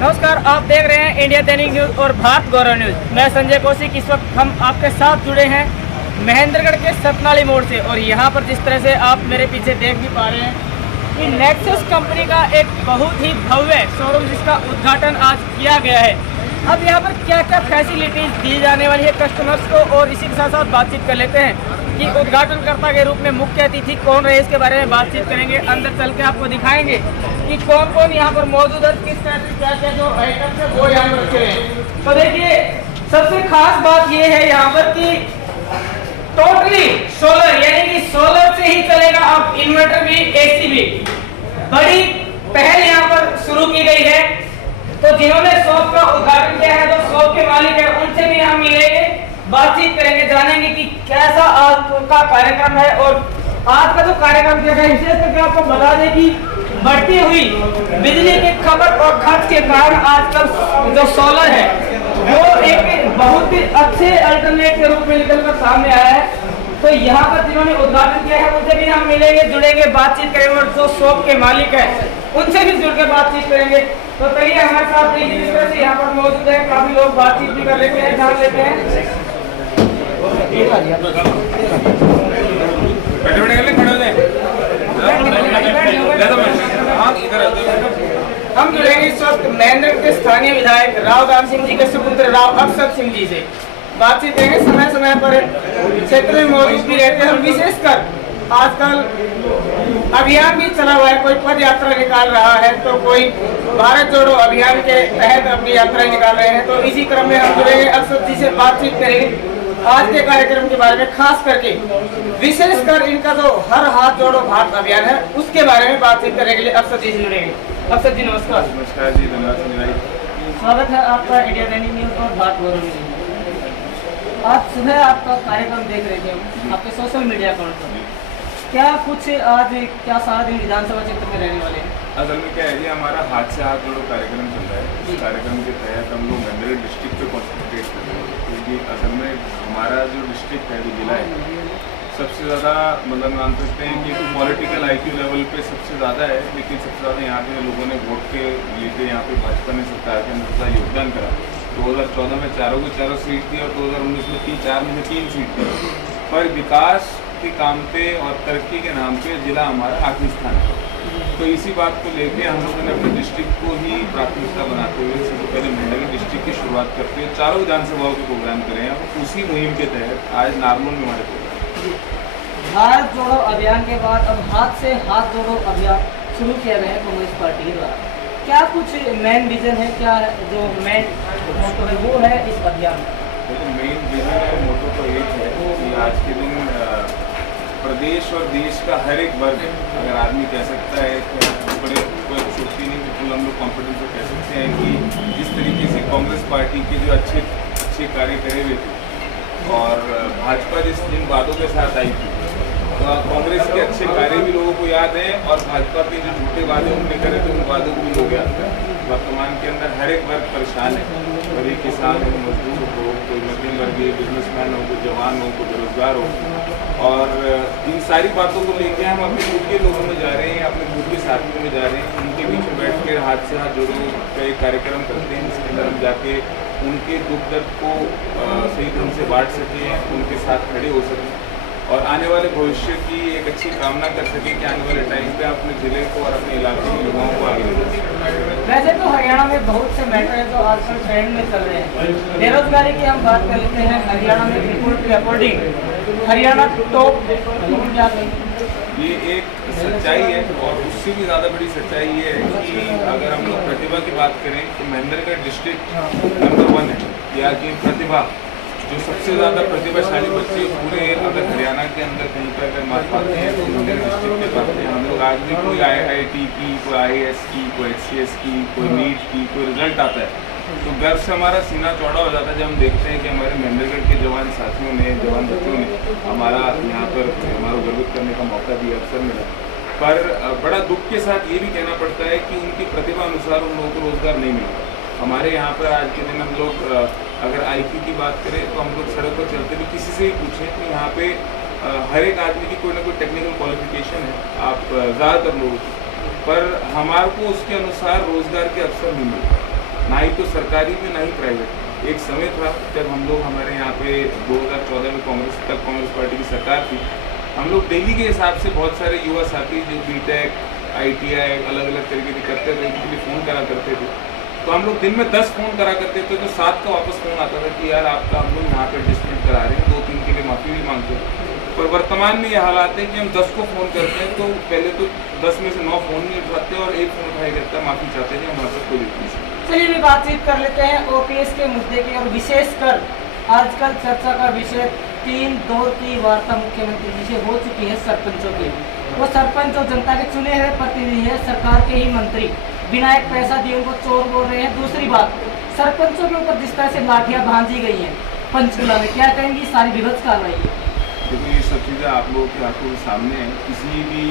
नमस्कार, आप देख रहे हैं इंडिया दैनिक न्यूज़ और भारत गौरव न्यूज़। मैं संजय कौशिक। इस वक्त हम आपके साथ जुड़े हैं महेंद्रगढ़ के सतनाली मोड़ से, और यहाँ पर जिस तरह से आप मेरे पीछे देख भी पा रहे हैं कि नेक्सस कंपनी का एक बहुत ही भव्य शोरूम जिसका उद्घाटन आज किया गया है। अब यहाँ पर क्या क्या फैसिलिटीज़ दी जाने वाली है कस्टमर्स को, और इसी के साथ साथ बातचीत कर लेते हैं कि उद्घाटनकर्ता के रूप में मुख्य अतिथि कौन रहे, इसके बारे में बातचीत करेंगे। अंदर चल के आपको दिखाएंगे कि कौन कौन यहाँ पर मौजूद है, किस तरह से क्या क्या जो आइटम है वो यहाँ पर रखे हैं। तो देखिए, सबसे खास बात ये है यहाँ पर कि टोटली सोलर, यानी कि सोलर से ही चलेगा। अब इन्वर्टर भी, एसी भी, बड़ी पहल यहाँ पर शुरू की गई है। तो जिन्होंने शॉप का उद्घाटन किया है, तो शॉप के मालिक है, उनसे भी हम मिलेंगे, बातचीत करेंगे, जानेंगे कि कैसा आज का कार्यक्रम है और आज का जो कार्यक्रम क्या है। विशेष करके आपको बता दें कि बढ़ती हुई बिजली की खपत और खर्च के कारण आजकल जो सोलर है वो एक बहुत ही अच्छे अल्टरनेट के रूप में निकलकर सामने आया है। तो यहाँ पर जिन्होंने उद्घाटन किया है उनसे भी हम मिलेंगे, जुड़ेंगे, बातचीत करेंगे, और जो शॉप के मालिक है उनसे भी जुड़ के बातचीत करेंगे। तो कहिए हमारे साथ जिस तरह से यहाँ पर मौजूद है, काफी लोग बातचीत भी कर लेते हैं, जान लेते हैं। हम जुड़ेंगे इस वक्त महेंद्रगढ़ के स्थानीय विधायक राव दान सिंह जी के सुपुत्र राव अक्षत सिंह जी से। बातचीत करेंगे। समय समय पर क्षेत्र में मौजूद भी रहते हैं। हम विशेषकर आजकल अभियान भी चला हुआ है, कोई पद यात्रा निकाल रहा है, तो कोई भारत जोड़ो अभियान के तहत अपनी यात्राएं निकाल रहे हैं। तो इसी क्रम में हम जुड़ेंगे, अक्षत जी से बातचीत करेंगे आज के कार्यक्रम के बारे में, खास करके विशेषकर इनका जो हर हाथ जोड़ो भारत अभियान है उसके बारे में बातचीत करने के लिए अक्षत जी से जुड़ेंगे। अक्षत जी नमस्कार। नमस्कार जी, धन्यवाद। स्वागत है आपका इंडिया दैनिक न्यूज़ और भारत गौरव न्यूज़। आज सुबह आपका कार्यक्रम देख रहे थे हम आपके सोशल मीडिया अकाउंट पर। क्या कुछ आज क्या सारा दिन विधानसभा क्षेत्र में रहने वाले हैं? असल में क्या है जी, हमारा हाथ से हाथ जोड़ो कार्यक्रम चल रहा है। इस कार्यक्रम के तहत हम लोग महेंद्रगढ़ डिस्ट्रिक्ट पे कॉन्सेंट्रेट कर रहे हैं, क्योंकि असल में हमारा जो डिस्ट्रिक्ट है, जो जिला है, सबसे ज़्यादा मतलब मान सकते हैं कि पॉलिटिकल IQ लेवल पे सबसे ज़्यादा है। लेकिन सबसे ज़्यादा यहाँ पे लोगों ने वोट के लेके यहाँ पे भाजपा ने सरकार के अंदर ज़्यादा योगदान करा। 2014 में चारों की चारों सीट थी और 2019 में 4 में 3 सीट थी। पर विकास के काम पे और तरक्की के नाम पे जिला हमारा आखिरी स्थान है। तो इसी बात को लेके हम लोगों ने अपने डिस्ट्रिक्ट को ही प्राथमिकता बनाते हुए सबसे पहले महेंद्रगढ़ डिस्ट्रिक्ट की शुरुआत करते हुए चारों विधानसभाओं के प्रोग्राम करें हैं। उसी मुहिम के तहत आज नारनौल में हमारे प्रोग्राम। भारत जोड़ो अभियान के बाद अब हाथ से हाथ जोड़ो अभियान शुरू किया गया है कांग्रेस पार्टी के द्वारा। क्या कुछ मेन विजन है, क्या जो मेन मोटो है वो है इस अभियान का? मेन विजन और मोटो तो एक है कि आज के दिन प्रदेश और देश का हर एक वर्ग, अगर आदमी कह सकता है कि बड़े कोई छोटी नहीं, बिल्कुल हम लोग कॉन्फिडेंस से कह सकते हैं कि जिस तरीके से कांग्रेस पार्टी के जो अच्छे कार्य करे हुए थे और भाजपा जिन वादों के साथ आई थी, तो कांग्रेस के अच्छे कार्य भी लोगों को याद है और भाजपा के जो झूठे वादे उन्होंने करे थे उन वादों को भी लोग याद हैं। वर्तमान के अंदर हर एक वर्ग परेशान है, कोई किसान हो, मजदूर हो, कोई मध्यम वर्गीय बिजनेसमैन हो, कोई जवान हो, कोई बेरोजगार हो। और इन सारी बातों को लेकर हम अपने खुद के लोगों में जा रहे हैं, अपने खुद के साथियों में जा रहे हैं, उनके बीच में बैठ कर हाथ से हाथ जोड़ो का एक कार्यक्रम करते हैं, जिसके अंदर हम जाके उनके दुख दर्द को सही ढंग से बांट सकें, उनके साथ खड़े हो सकें और आने वाले भविष्य की एक अच्छी कामना कर सकें कि आने वाले टाइम पे अपने जिले को और अपने इलाके के युवाओं को आगे ले सकें। वैसे तो हरियाणा में बहुत से मैटर है जो आजकल ट्रेंड में चल रहे हैं। बेरोजगारी की हम बात कर लेते हैं। हरियाणा में रिपोर्ट के अकॉर्डिंग हरियाणा टॉप क्या कहें? ये एक सच्चाई है और उससे भी ज़्यादा बड़ी सच्चाई ये है कि अगर हम लोग प्रतिभा की बात करें तो महेंद्रगढ़ डिस्ट्रिक्ट नंबर 1 है। या कि प्रतिभा जो सबसे ज़्यादा प्रतिभाशाली बच्चे पूरे अगर हरियाणा के अंदर कहीं पर अगर मार पाते हैं तो महेंद्रगढ़ डिस्ट्रिक्ट के पाते हैं। हम लोग आज भी कोई IIT की, कोई IAS की, कोई HCS की, कोई नीट की कोई रिजल्ट आता है तो गर्व से हमारा सीना चौड़ा हो जाता है जब हम देखते हैं कि हमारे महेंद्रगढ़ के जवान साथियों ने, जवान बच्चों ने हमारा यहाँ पर हमारा गर्वित करने का मौका दिया, अवसर मिला। पर बड़ा दुख के साथ ये भी कहना पड़ता है कि उनकी प्रतिभा अनुसार उन लोगों को रोजगार नहीं मिलता। हमारे यहाँ पर आज के दिन हम लोग अगर IQ की बात करें तो हम लोग सड़क पर चलते भी किसी से ही पूछें तो यहाँ पे हर एक आदमी की कोई ना कोई टेक्निकल क्वालिफिकेशन है, आप ज़्यादातर लोगों की, पर हमारे को उसके अनुसार रोजगार के अवसर नहीं मिलते। ना ही तो सरकारी में ना ही प्राइवेट। एक समय था जब हम लोग हमारे यहाँ पे 2014 में कांग्रेस पार्टी की सरकार थी, हम लोग डेली के हिसाब से बहुत सारे युवा साथी जो बीटेक ITI अलग अलग तरीके के करते थे उनके लिए फ़ोन करा करते थे। तो हम लोग दिन में 10 फ़ोन करा करते थे, तो 7 का वापस फ़ोन आता था कि यार आपका हम लोग यहाँ पे एडजस्टमेंट करा रहे हैं, 2-3 के लिए माफ़ी भी मांगते हैं। पर वर्तमान में ये हालात है कि हम 10 को फ़ोन करते हैं तो पहले तो 10 में से 9 फ़ोन नहीं उठाते और 1 फ़ोन उठाया जाता है, माफ़ी चाहते हैं, हमारे साथ कोई दिक्कत नहीं। चलिए भी बातचीत कर लेते हैं OPS के मुद्दे की, और विशेषकर आजकल चर्चा का विषय 3 दौर की वार्ता मुख्यमंत्री जी से हो चुकी है सरपंचों की। वो सरपंच जो जनता के चुने हुए प्रतिनिधि है, सरकार के ही मंत्री, बिना एक पैसा दिए उनको चोर बोल रहे हैं। दूसरी बात, सरपंचों के ऊपर जिस तरह से लाठियां भांजी गई हैं पंचकुला में, क्या कहेंगी सारी विभत्स कार्रवाई है? देखिए ये सब चीज़ें आप लोगों के आंखों के सामने हैं। किसी भी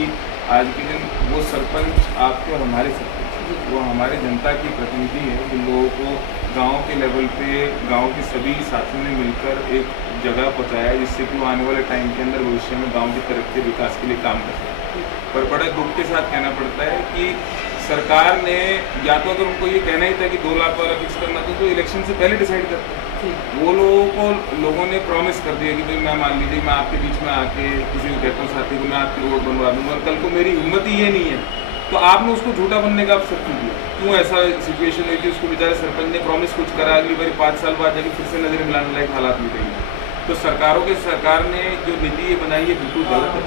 आज के दिन वो सरपंच आपके और हमारे सरपंच, वो हमारे जनता की प्रतिनिधि है, जिन लोगों को गांव के लेवल पे गांव के सभी साथियों ने मिलकर एक जगह पहुंचाया जिससे कि वो आने वाले टाइम के अंदर भविष्य में गांव की तरक्की विकास के लिए काम कर सके। पर बड़े दुख के साथ कहना पड़ता है कि सरकार ने या तो अगर उनको ये कहना ही था कि 2 लाख वाला फिक्स करना था तो इलेक्शन से पहले डिसाइड करते। वो लोगों ने प्रॉमिस कर दिया कि भाई मैं मान लीजिए मैं आपके बीच में आके किसी को कहता हूँ साथी को मैं आपकी रोड बनवा दूँगा, और कल को मेरी हिम्मत ही ये नहीं है तो आपने उसको झूठा बनने का अवसर क्यों दिया? क्यों ऐसा सिचुएशन हुई कि उसको बेचारे सरपंच ने प्रॉमिस कुछ करा, अगली बार 5 साल बाद जाके फिर से नजर मिलाने लायक हालात मिल रही है। तो सरकार ने जो नीति ये बनाई है बिल्कुल गलत है।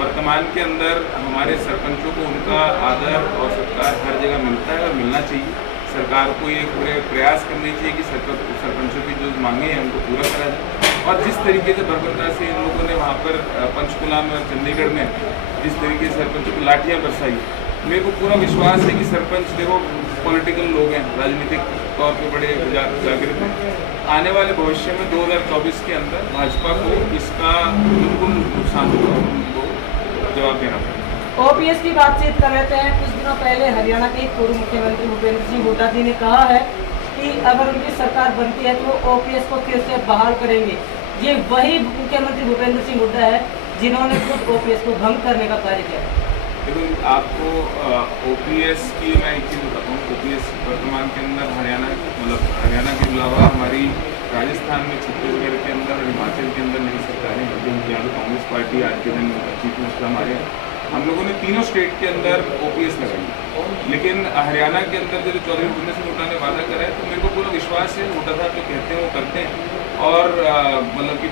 वर्तमान के अंदर हमारे सरपंचों को उनका आदर और सत्कार हर जगह मिलता है और मिलना चाहिए। सरकार को ये पूरे प्रयास करने चाहिए कि सरपंचों की जो मांगे हैं उनको पूरा करा जाए। और जिस तरीके से बर्बरता से इन लोगों ने वहाँ पर पंचकुला में और चंडीगढ़ में जिस तरीके से सरपंचों की लाठियाँ बरसाई, मेरे को पूरा विश्वास है कि सरपंच देखो पॉलिटिकल लोग हैं, राजनीतिक तौर पे बड़े जागृत हैं। आने वाले भविष्य में 2024 के अंदर भाजपा को इसका बिल्कुल नुकसान होगा, उनको जवाब देना पड़ेगा। OPS की बातचीत कर लेते हैं। कुछ दिनों पहले हरियाणा के पूर्व मुख्यमंत्री भूपेंद्र सिंह हुड्डा जी ने कहा है कि अगर उनकी सरकार बनती है तो वो OPS को फिर से बहाल करेंगे। ये वही मुख्यमंत्री भूपेंद्र सिंह हुड्डा है जिन्होंने खुद OPS को भंग करने का कार्य किया। देखो आपको OPS की मैं एक चीज़ बताता हूँ। OPS वर्तमान के अंदर हरियाणा के अलावा हमारी राजस्थान में, छत्तीसगढ़ के अंदर और हिमाचल के अंदर नई सरकारें हैं। यहाँ पर कांग्रेस पार्टी आज के दिन चीफ मिनिस्टर हमारे, हम लोगों ने तीनों स्टेट के अंदर OPS लगाई। लेकिन हरियाणा के अंदर जो चौधरी भूपेंद्र सिंह हुड्डा ने वादा करा है तो मेरे को पूरा विश्वास है हुड्डा साहब जो कहते हैं वो करते हैं। और कि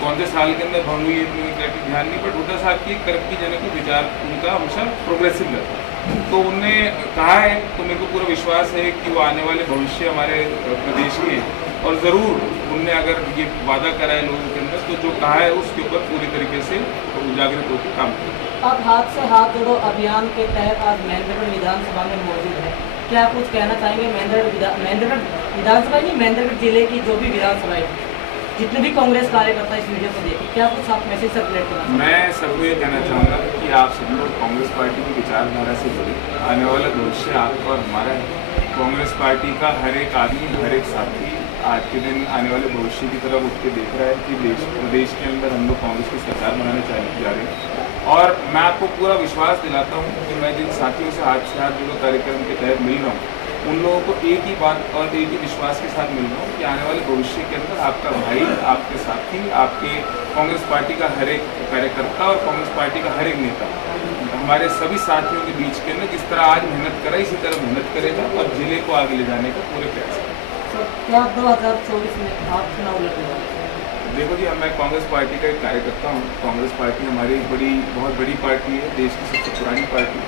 कौन से साल के अंदर भंग हुई है ध्यान नहीं, बट हुड्डा साहब की तरक्कीजनक विचार उनका हमेशा प्रोग्रेसिव रहता है। तो उनने कहा है तो मेरे को पूरा विश्वास है कि वो आने वाले भविष्य हमारे प्रदेश के, और ज़रूर उनने अगर ये वादा करा है लोगों के अंदर तो जो कहा है उसके ऊपर पूरी तरीके से जागृत होकर काम करें। अब हाथ से हाथ जोड़ो अभियान के तहत आज महेंद्रगढ़ विधानसभा में मौजूद है, क्या आप कुछ कहना चाहेंगे? महेंद्रगढ़ विधानसभा नहीं, महेंद्रगढ़ जिले की जो भी विधानसभा है, जितने भी कांग्रेस कार्यकर्ता इस वीडियो को देखें, क्या कुछ आप मैसेज सर्कुलेट करना? मैं सबको ये कहना चाहूँगा कि आप सब लोग कांग्रेस पार्टी की विचारधारा से जुड़े। आने वाला भविष्य आपका और हमारा है। कांग्रेस पार्टी का हर एक आदमी, हर एक साथी आज के दिन आने वाले भविष्य की तरफ उठ के देख रहा है कि प्रदेश के अंदर हम लोग कांग्रेस की सरकार बनाने जा रहे हैं। और मैं आपको पूरा विश्वास दिलाता हूँ कि मैं जिन साथियों से हाथ जुड़ो कार्यक्रम के तहत मिल रहा हूँ उन लोगों को एक ही बात और एक ही विश्वास के साथ मिल रहा हूँ कि आने वाले भविष्य के अंदर आपका भाई, आपके साथी, आपके कांग्रेस पार्टी का हर एक कार्यकर्ता और कांग्रेस पार्टी का हर एक नेता हमारे सभी साथियों के बीच के अंदर जिस तरह आज मेहनत करा इसी तरह मेहनत करेगा और जिले को आगे ले जाने का पूरे प्रयास करेगा। क्या 2024 में आप चुनाव लड़ेंगे? देखो जी, मैं कांग्रेस पार्टी का एक कार्यकर्ता हूँ। कांग्रेस पार्टी हमारी बहुत बड़ी पार्टी है, देश की सबसे पुरानी पार्टी।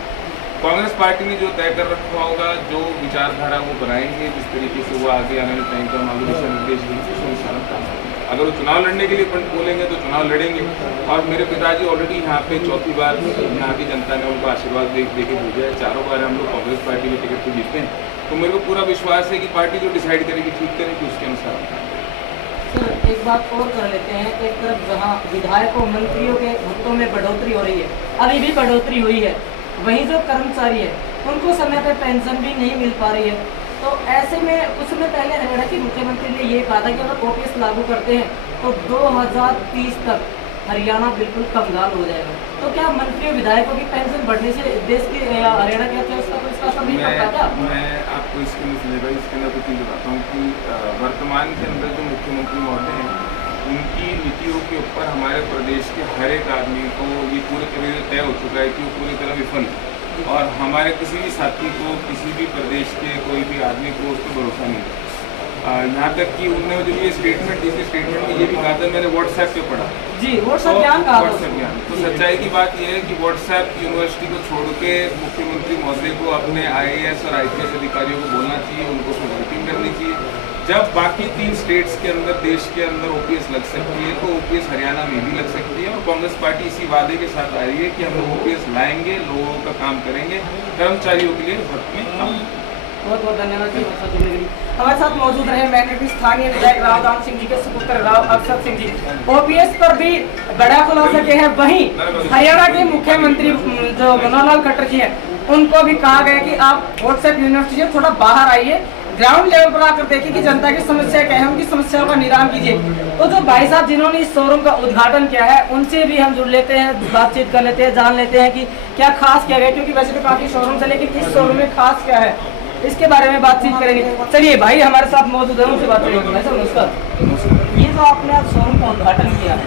कांग्रेस पार्टी ने जो तय कर रखा होगा, जो विचारधारा वो बनाएंगे, जिस तरीके से वो आगे आने वाले टाइम का हमारे दिशा निर्देश देंगे उसके अनुसार काम करेंगे। अगर वो चुनाव लड़ने के लिए बोलेंगे तो चुनाव लड़ेंगे। और मेरे पिताजी ऑलरेडी यहाँ पे चौथी बार यहाँ की जनता ने उनको आशीर्वाद दे के भेजा है। 4 बार हम लोग कांग्रेस पार्टी के टिकट पर जीते हैं। तो मेरे को पूरा विश्वास है कि पार्टी जो डिसाइड करेगी, ठीक करेगी, उसके अनुसार हम काम करेंगे। सर एक बात और कर लेते हैं। एक तरफ जहाँ विधायकों मंत्रियों के भत्तों में बढ़ोतरी हो रही है, अभी भी बढ़ोतरी हुई है, वहीं जो कर्मचारी है उनको समय पर पेंशन भी नहीं मिल पा रही है। तो ऐसे में कुछ समय पहले हरियाणा के मुख्यमंत्री ने ये कहा था कि अगर OPS लागू करते हैं तो 2030 तक हरियाणा बिल्कुल कंगाल हो जाएगा। तो क्या मंत्रियों विधायकों की पेंशन बढ़ने से देश की या हरियाणा की अर्थव्यवस्था पर इसका असर नहीं पड़ता क्या? मैं आपको इसके मसले इसके अंदर कुछ चीज़ बताता हूँ कि वर्तमान के अंदर जो मुख्यमंत्री महोदय हैं उनकी नीतियों के ऊपर हमारे प्रदेश के हर एक आदमी को ये पूरी तरह से तय हो चुका है कि वो पूरी तरह विफल, और हमारे किसी भी साथी को, किसी भी प्रदेश के कोई भी आदमी को उस पर भरोसा नहीं है। यहाँ तक कि उन्होंने जो ये स्टेटमेंट, जिसके स्टेटमेंट में ये भी कहा था, मैंने व्हाट्सएप पे पढ़ा जी, व्हाट्सएप ज्ञान कहा था। व्हाट्सएप ज्ञान। तो सच्चाई की बात यह है कि व्हाट्सएप यूनिवर्सिटी को छोड़ के मुख्यमंत्री महोदय को अपने IAS और IPS अधिकारियों को बोलना चाहिए, उनको उसमें वर्किंग करनी चाहिए। जब बाकी 3 स्टेट्स के अंदर, देश के अंदर OPS लग सकती है, तो OPS हरियाणा में भी लग सकती है। और कांग्रेस पार्टी इसी वादे के साथ आ रही है कि हम लोग OPS लाएंगे, लोगों का काम करेंगे, कर्मचारियों के लिए भक्त में काम। बहुत बहुत धन्यवाद जी हमारे साथ जुड़ने के लिए। हमारे साथ मौजूद रहे मैंने भी स्थानीय विधायक राव दान सिंह जी के सुपुत्र राव अक्षत सिंह जी। OPS पर भी बड़ा खुलासा किया है। वहीं हरियाणा के मुख्यमंत्री जो मनोहर लाल खट्टर जी हैं, उनको भी कहा गया कि आप व्हाट्सएप यूनिवर्सिटी से थोड़ा बाहर आइए, ग्राउंड लेवल पर आकर देखिए कि जनता की समस्या क्या है, उनकी समस्याओं का निदान कीजिए। तो जो भाई साहब जिन्होंने इस शोरूम का उद्घाटन किया है, उनसे भी हम जुड़ लेते हैं, बातचीत कर लेते हैं, जान लेते हैं कि क्या खास क्या है, क्योंकि वैसे तो काफी शोरूम है लेकिन इस शोरूम में खास क्या है, इसके बारे में बातचीत करेंगे। चलिए भाई हमारे साथ मौजूद है, उनसे बात करेंगे। भाई साहब नमस्कार। ये जो आपने आज शोरूम का उद्घाटन किया है,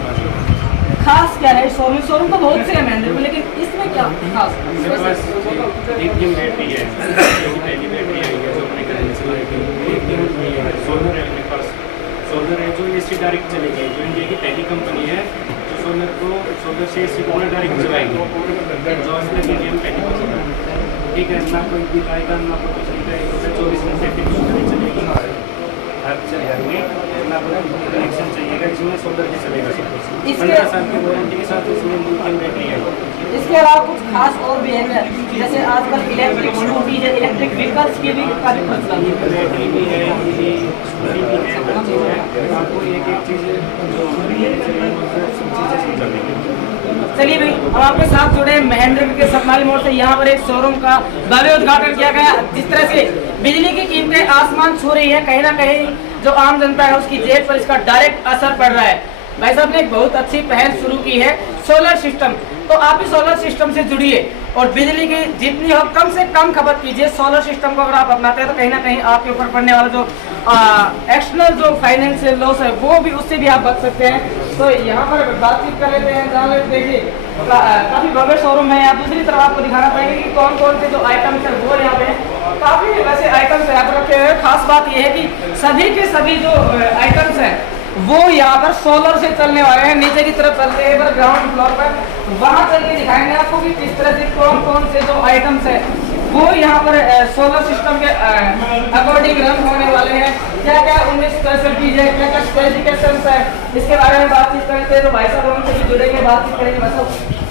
खास क्या है शोरूम? शोरूम तो बहुत से हैं महेंद्र में, लेकिन इसमें क्या खास? लिथियम बैटरी है, पहली बैटरी आई है जो अपने घर में चलाई गई। सोलर है अपने पास, सोलर है जो AC डायरेक्ट चलेगी, जो इंडिया की पहली कंपनी है जो सोलर से AC को डायरेक्ट चलाएगी। एग्जॉस्ट लगेगी हम पहली कंपनी, ठीक है ना, कोई भी आएगा ना, कोई कुछ नहीं करेगा, 24 घंटे फिर चलेगी हर घर में, ना कनेक्शन चाहिएगा जिसमें सोलर भी चलेगा। 15 साल की वारंटी के साथ इसमें लिथियम बैटरी है। इसके अलावा कुछ खास और भी है, जैसे आजकल इलेक्ट्रिक स्कूटी है, इलेक्ट्रिक व्हीकल्स की भी काफी प्रचलन है, बैटरी भी है, स्कूटी भी है, हर चीज़ है। आपको एक चीज़ जो चलिए भाई हम आपके साथ जुड़े महेंद्र के सतनाली मोड़ से। यहाँ पर एक शोरूम का भव्य उद्घाटन किया गया। जिस तरह से बिजली की कीमतें आसमान छू रही है, कहीं ना कहीं जो आम जनता है उसकी जेब पर इसका डायरेक्ट असर पड़ रहा है। भाई साहब ने एक बहुत अच्छी पहल शुरू की है, सोलर सिस्टम। तो आप भी सोलर सिस्टम से जुड़िए और बिजली की जितनी हो कम से कम खपत कीजिए। सोलर सिस्टम को अगर आप अपनाते हैं तो कहीं ना कहीं आपके ऊपर पड़ने वाला जो एक्सटर्नल जो फाइनेंशियल लॉस है वो भी, उससे भी आप बच सकते हैं। तो यहाँ पर बातचीत कर लेते हैं, जान लेते। देखिए काफी भव्य शोरूम है। आप दूसरी तरफ आपको दिखाना पाएंगे कि कौन कौन से जो आइटम्स है वो यहाँ पे काफी वैसे आइटम्स यहाँ पर रखे हुए हैं। खास बात यह है कि सभी के सभी जो आइटम्स हैं वो यहाँ पर सोलर से चलने वाले हैं। नीचे की तरफ चलते हैं पर ग्राउंड फ्लोर पर, वहाँ चल के दिखाएंगे आपको कि किस तरह से कौन कौन से जो आइटम्स है वो यहाँ पर सोलर सिस्टम के अकॉर्डिंग रन होने वाले हैं। क्या क्या उनमें स्पेशलिटीज है, क्या क्या स्पेसिफिकेशंस है, इसके बारे में बातचीत करते हैं। तो भाई साहब उनसे भी जुड़ेंगे, बातचीत करेंगे। मतलब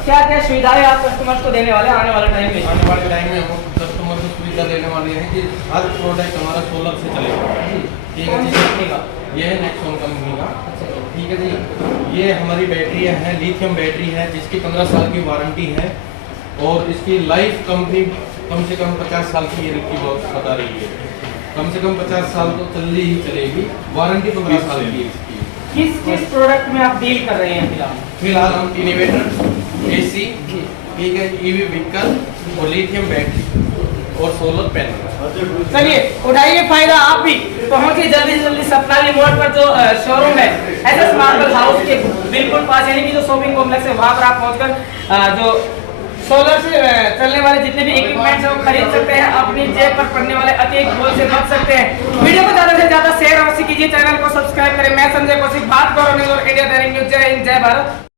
क्या क्या सुविधाएं आप कस्टमर्स को देने वाले हैं आने वाले टाइम में? आने वाले टाइम में हम कस्टमर को सुविधा देने वाले हैं कि हर प्रोडक्ट हमारा सोलर से चलेगा। ठीक है जी, ये है नेक्सॉन कंपनी का। ठीक है जी, ये हमारी बैटरी है, लिथियम बैटरी है जिसकी 15 साल की वारंटी है और इसकी लाइफ कंपनी कम से कम 50 साल की ये की बता रही है। कम से कम 50 साल तो चलनी ही चलेगी, वारंटी 15 साल की है इसकी। किस किस प्रोडक्ट में आप डील कर रहे हैं फिलहाल हम इनोवेटर, AC, ठीक है, EV व्हीकल और लिथियम बैटरी और सोलर पैनल। चलिए उठाइए फायदा आप भी, पहुंचिए जल्दी से जल्दी सतनाली मोड़ पर जो शोरूम है SS मार्बल हाउस के बिल्कुल पास, यानी कि जो शॉपिंग कॉम्प्लेक्स है वहां पर आप पहुंचकर जो सोलर से चलने वाले जितने भी इक्विपमेंट्स हैं वो खरीद सकते हैं। अपनी जेब पर पड़ने वाले अतिरिक्त बोझ से बच सकते हैं। वीडियो को ज्यादा से ज्यादा शेयर अवश्य कीजिए, चैनल को सब्सक्राइब करें। मैं संजय कौशिक, बात गौरव न्यूज और इंडिया दैनिक न्यूज। जय हिंद, जय भारत।